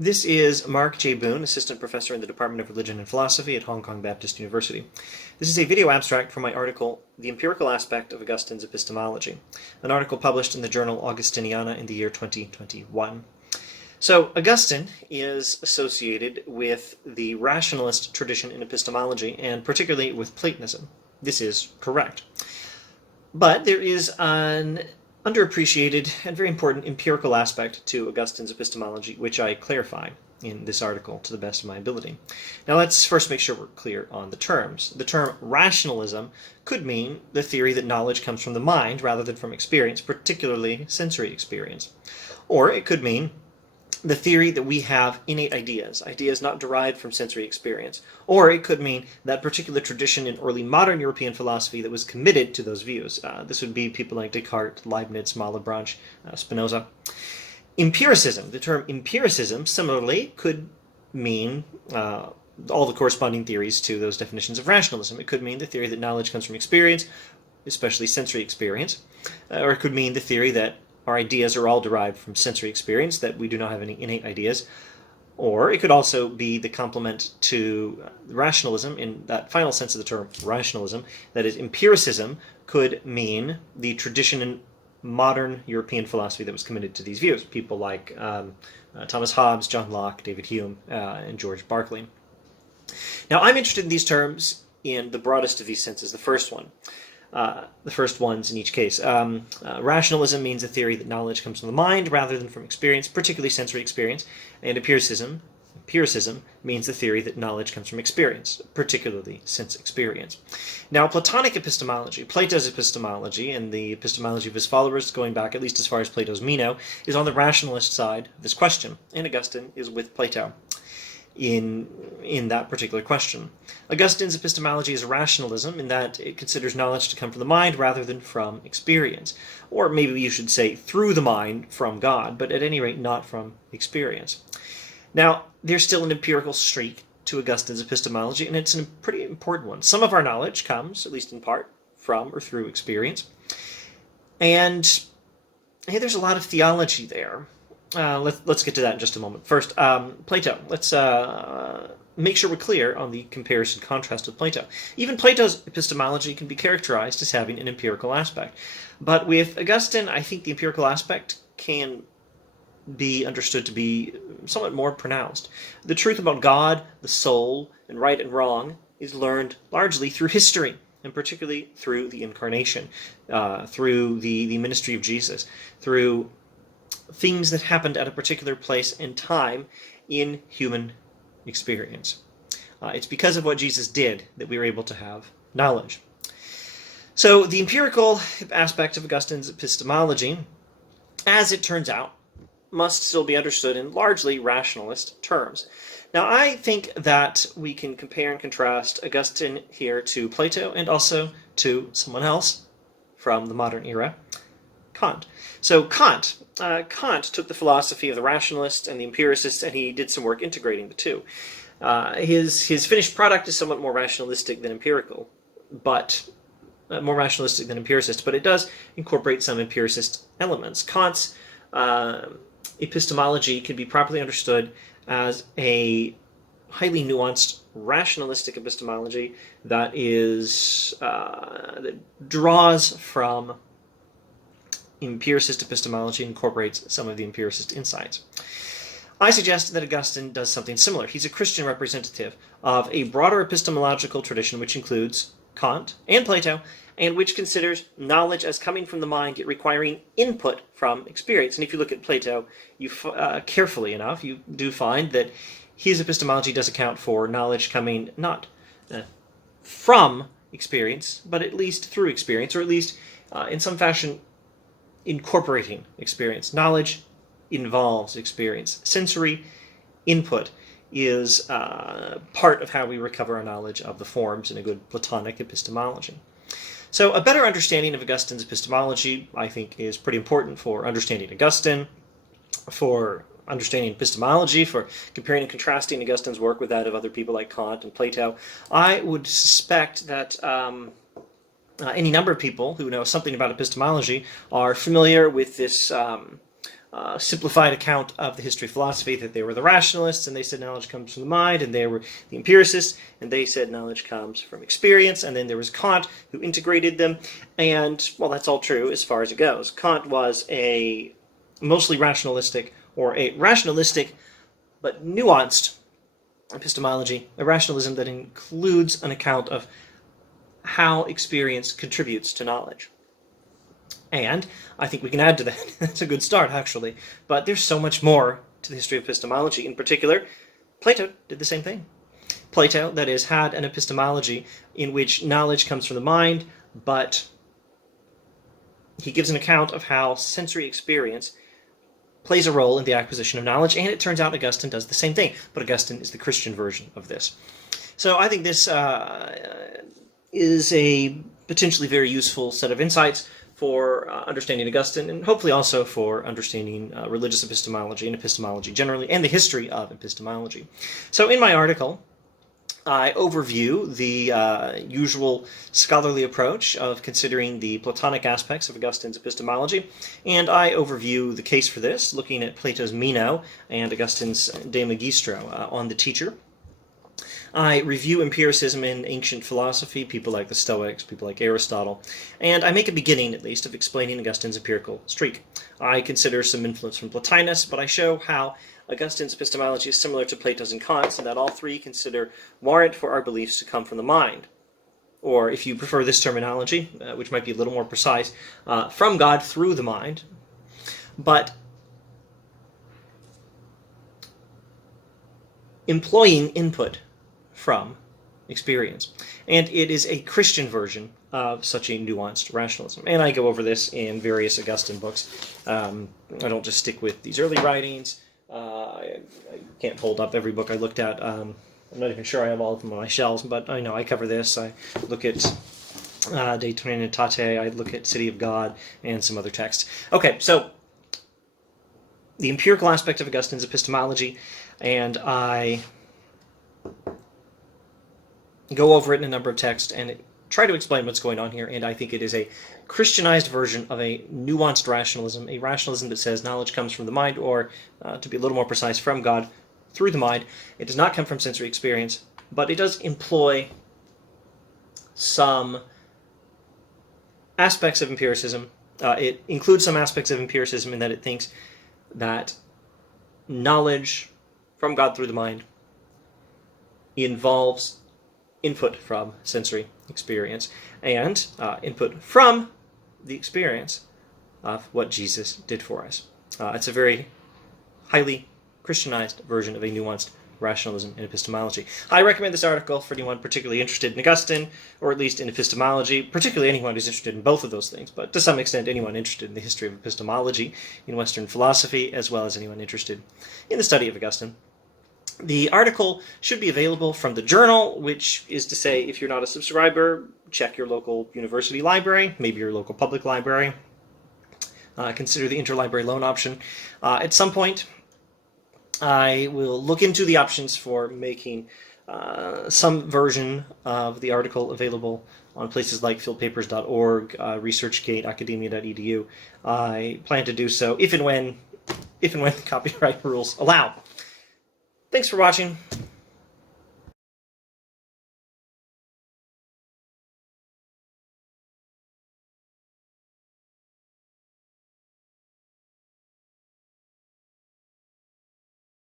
This is Mark J. Boone, Assistant Professor in the Department of Religion and Philosophy at Hong Kong Baptist University. This is a video abstract from my article, The Empirical Aspect of Augustine's Epistemology, an article published in the journal Augustiniana in the year 2021. So, Augustine is associated with the rationalist tradition in epistemology, and particularly with Platonism. This is correct. But there is an underappreciated and very important empirical aspect to Augustine's epistemology, which I clarify in this article to the best of my ability. Now let's first make sure we're clear on the terms. The term rationalism could mean the theory that knowledge comes from the mind rather than from experience, particularly sensory experience. Or it could mean the theory that we have innate ideas not derived from sensory experience. Or it could mean that particular tradition in early modern European philosophy that was committed to those views. This would be people like Descartes, Leibniz, Malebranche, Spinoza. Empiricism, the term empiricism, similarly, could mean all the corresponding theories to those definitions of rationalism. It could mean the theory that knowledge comes from experience, especially sensory experience. Or it could mean the theory that our ideas are all derived from sensory experience, that we do not have any innate ideas. Or it could also be the complement to rationalism in that final sense of the term rationalism. That is, empiricism could mean the tradition in modern European philosophy that was committed to these views. People like Thomas Hobbes, John Locke, David Hume, and George Berkeley. Now, I'm interested in these terms in the broadest of these senses, the first one. The first ones in each case. Rationalism means a theory that knowledge comes from the mind rather than from experience, particularly sensory experience. And empiricism means the theory that knowledge comes from experience, particularly sense experience. Now, Platonic epistemology, Plato's epistemology, and the epistemology of his followers, going back at least as far as Plato's Meno, is on the rationalist side of this question, and Augustine is with Plato in that particular question. Augustine's epistemology is rationalism in that it considers knowledge to come from the mind rather than from experience. Or maybe you should say through the mind from God, but at any rate not from experience. Now, there's still an empirical streak to Augustine's epistemology, and it's a pretty important one. Some of our knowledge comes, at least in part, from or through experience. And hey, there's a lot of theology there. Let's get to that in just a moment. First, Plato. Let's make sure we're clear on the comparison contrast with Plato. Even Plato's epistemology can be characterized as having an empirical aspect. But with Augustine, I think the empirical aspect can be understood to be somewhat more pronounced. The truth about God, the soul, and right and wrong is learned largely through history, and particularly through the incarnation, through the ministry of Jesus, through things that happened at a particular place and time in human experience. It's because of what Jesus did that we were able to have knowledge. So the empirical aspect of Augustine's epistemology, as it turns out, must still be understood in largely rationalist terms. Now, I think that we can compare and contrast Augustine here to Plato and also to someone else from the modern era, Kant. So Kant took the philosophy of the rationalists and the empiricists, and he did some work integrating the two. His finished product is somewhat more rationalistic than empirical, but more rationalistic than empiricist, but it does incorporate some empiricist elements. Kant's epistemology can be properly understood as a highly nuanced rationalistic epistemology that draws from empiricist epistemology and incorporates some of the empiricist insights. I suggest that Augustine does something similar. He's a Christian representative of a broader epistemological tradition which includes Kant and Plato, and which considers knowledge as coming from the mind yet requiring input from experience. And if you look at Plato, you carefully enough, you do find that his epistemology does account for knowledge coming not from experience, but at least through experience, or at least in some fashion incorporating experience. Knowledge involves experience. Sensory input is part of how we recover our knowledge of the forms in a good Platonic epistemology. So a better understanding of Augustine's epistemology, I think, is pretty important for understanding Augustine, for understanding epistemology, for comparing and contrasting Augustine's work with that of other people like Kant and Plato. I would suspect that any number of people who know something about epistemology are familiar with this simplified account of the history of philosophy, that they were the rationalists, and they said knowledge comes from the mind, and they were the empiricists, and they said knowledge comes from experience, and then there was Kant, who integrated them, and, well, that's all true as far as it goes. Kant was a mostly rationalistic, or a rationalistic but nuanced epistemology, a rationalism that includes an account of how experience contributes to knowledge. And I think we can add to that. That's a good start, actually. But there's so much more to the history of epistemology. In particular, Plato did the same thing. Plato, that is, had an epistemology in which knowledge comes from the mind, but he gives an account of how sensory experience plays a role in the acquisition of knowledge, and it turns out Augustine does the same thing. But Augustine is the Christian version of this. So I think this is a potentially very useful set of insights for understanding Augustine, and hopefully also for understanding religious epistemology and epistemology generally, and the history of epistemology. So in my article, I overview the usual scholarly approach of considering the Platonic aspects of Augustine's epistemology, and I overview the case for this, looking at Plato's Meno and Augustine's De Magistro on the teacher. I review empiricism in ancient philosophy, people like the Stoics, people like Aristotle, and I make a beginning, at least, of explaining Augustine's empirical streak. I consider some influence from Plotinus, but I show how Augustine's epistemology is similar to Plato's and Kant's, and that all three consider warrant for our beliefs to come from the mind. Or, if you prefer this terminology, which might be a little more precise, from God through the mind. But employing input from experience. And it is a Christian version of such a nuanced rationalism. And I go over this in various Augustine books. I don't just stick with these early writings. I can't hold up every book I looked at. I'm not even sure I have all of them on my shelves, but I know I cover this. I look at De Trinitate, I look at City of God, and some other texts. Okay, so the empirical aspect of Augustine's epistemology, and I go over it in a number of texts and try to explain what's going on here, and I think it is a Christianized version of a nuanced rationalism, a rationalism that says knowledge comes from the mind, or, to be a little more precise, from God through the mind. It does not come from sensory experience, but it does employ some aspects of empiricism. It includes some aspects of empiricism in that it thinks that knowledge from God through the mind involves input from sensory experience, and input from the experience of what Jesus did for us. It's a very highly Christianized version of a nuanced rationalism in epistemology. I recommend this article for anyone particularly interested in Augustine, or at least in epistemology, particularly anyone who's interested in both of those things, but to some extent anyone interested in the history of epistemology in Western philosophy, as well as anyone interested in the study of Augustine. The article should be available from the journal, which is to say, if you're not a subscriber, check your local university library, maybe your local public library. Consider the interlibrary loan option. At some point, I will look into the options for making some version of the article available on places like fieldpapers.org, ResearchGate, academia.edu. I plan to do so if and when the copyright rules allow. Thanks for watching.